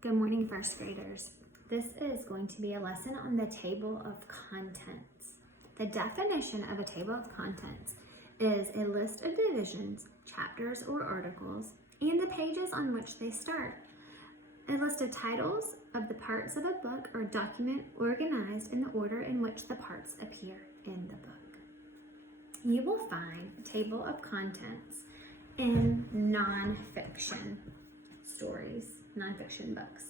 Good morning, first graders. This is going to be a lesson on the table of contents. The definition of a table of contents is a list of divisions, chapters, or articles, and the pages on which they start. A list of titles of the parts of a book or document organized in the order in which the parts appear in the book. You will find a table of contents in nonfiction stories, nonfiction books.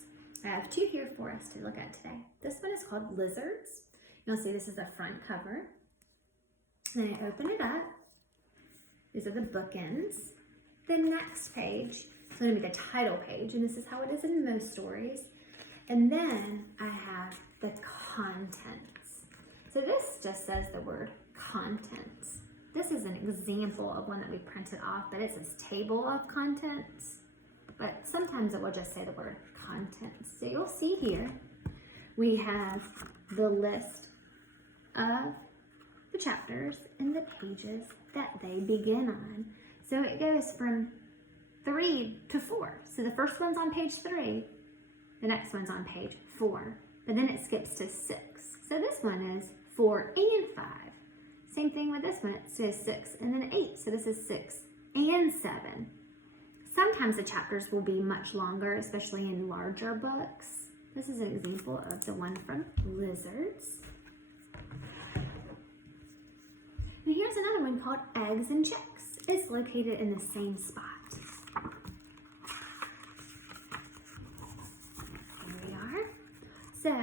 I have two here for us to look at today. This one is called Lizards. You'll see this is the front cover. Then I open it up. These are the bookends. The next page is going to be the title page, and this is how it is in most stories. And then I have the contents. So this just says the word contents. This is an example of one that we printed off, but it says table of contents. But sometimes it will just say the word contents. So you'll see here, we have the list of the chapters and the pages that they begin on. So it goes from 3 to 4. So the first one's on page 3, the next one's on page 4, but then it skips to 6. So this one is 4 and 5. Same thing with this one, it says 6 and then 8. So this is 6 and 7. Sometimes the chapters will be much longer, especially in larger books. This is an example of the one from Lizards. And here's another one called Eggs and Chicks. It's located in the same spot. Here we are. So,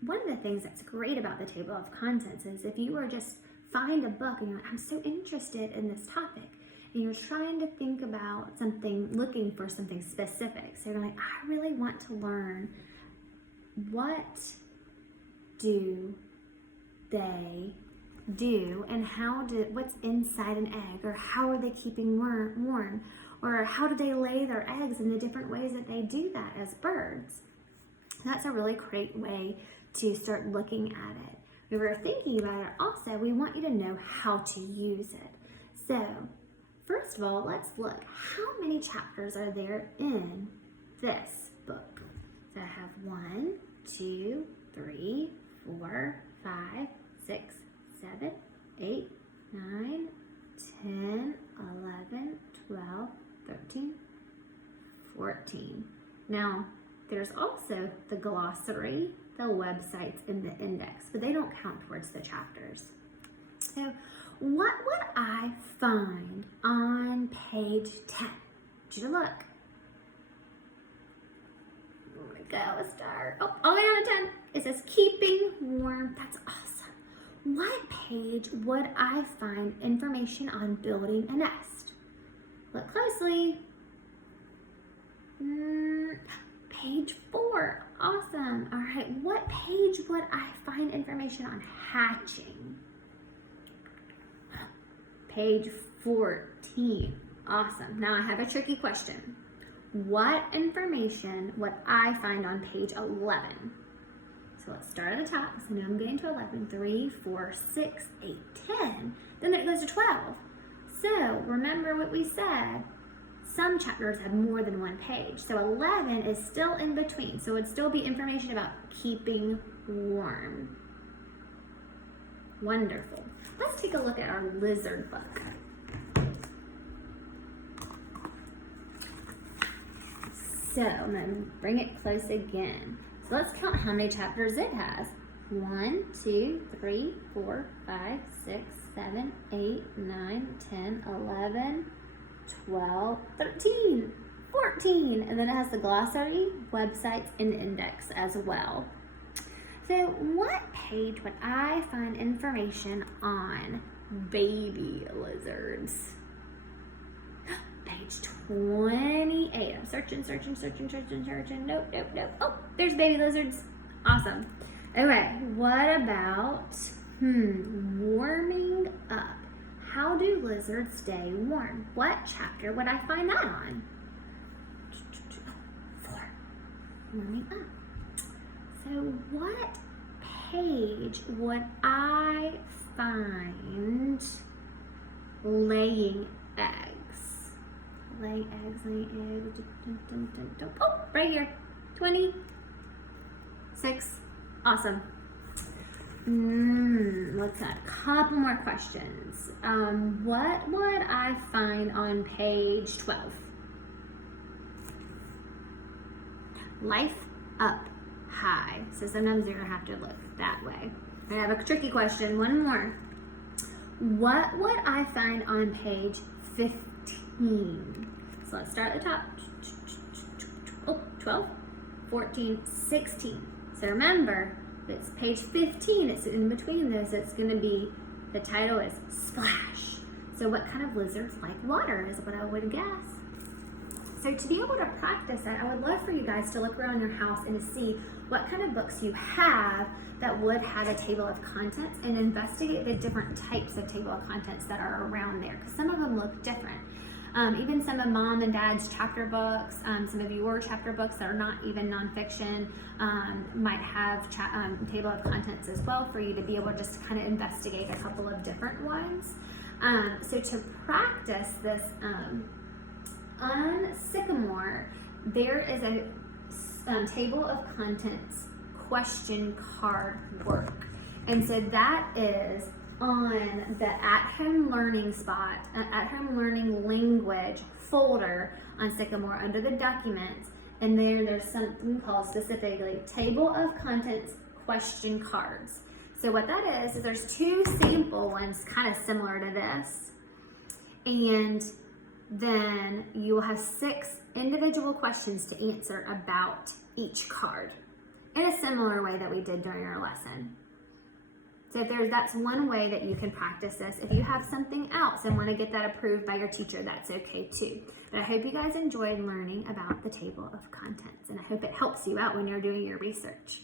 one of the things that's great about the table of contents is if you were just find a book and you're like, I'm so interested in this topic, and you're trying to think about something, looking for something specific. So you're like, I really want to learn what do they do and what's inside an egg, or how are they keeping warm, or how do they lay their eggs in the different ways that they do that as birds. That's a really great way to start looking at it. We were thinking about it also, we want you to know how to use it. So, first of all, let's look. How many chapters are there in this book? So I have 1, 2, 3, 4, 5, 6, 7, 8, 9, 10, 11, 12, 13, 14. Now, there's also the glossary, the websites, and the index, but they don't count towards the chapters. So, what would I find on page 10? Did you look? There we go, a star. Oh, all the way down to 10. It says keeping warm. That's awesome. What page would I find information on building a nest? Look closely. Page 4. Awesome. All right, what page would I find information on hatching? Page 14. Awesome. Now I have a tricky question. What information would I find on page 11? So let's start at the top. So now I'm getting to 11. 3, 4, 6, 8, 10. Then it goes to 12. So remember what we said. Some chapters have more than one page. So 11 is still in between. So it would still be information about keeping warm. Wonderful. Let's take a look at our lizard book. So I'm going to bring it close again. So let's count how many chapters it has. 1, 2, 3, 4, 5, 6, 7, 8, 9, 10, 11, 12, 13, 14. And then it has the glossary, websites, and index as well. So what page would I find information on baby lizards? Page 28. I'm searching. Nope. Oh, there's baby lizards. Awesome. Okay, what about warming up? How do lizards stay warm? What chapter would I find that on? 4. Warming up. So what page would I find laying eggs? Lay eggs. Oh, right here. 26? Awesome. What's that? Couple more questions. What would I find on page 12? Life up high. So sometimes you're gonna have to look that way. I have a tricky question. One more. What would I find on page 15? So let's start at the top. 12, 14, 16. So remember, it's page 15. It's in between this. It's going to be, the title is Splash. So what kind of lizards like water is what I would guess. So to be able to practice that, I would love for you guys to look around your house and to see what kind of books you have that would have a table of contents and investigate the different types of table of contents that are around there, because some of them look different. Even some of Mom and Dad's chapter books, some of your chapter books that are not even nonfiction might have table of contents as well for you to be able to just kind of investigate a couple of different ones. So to practice this on Sycamore, there is a table of contents question card work. And so that is on the at-home learning spot, at-home learning language folder on Sycamore under the documents. And there's something called specifically table of contents question cards. So what that is there's two sample ones kind of similar to this. And then you will have 6 individual questions to answer about each card in a similar way that we did during our lesson. So that's one way that you can practice this. If you have something else and want to get that approved by your teacher, that's okay too. But I hope you guys enjoyed learning about the table of contents, and I hope it helps you out when you're doing your research.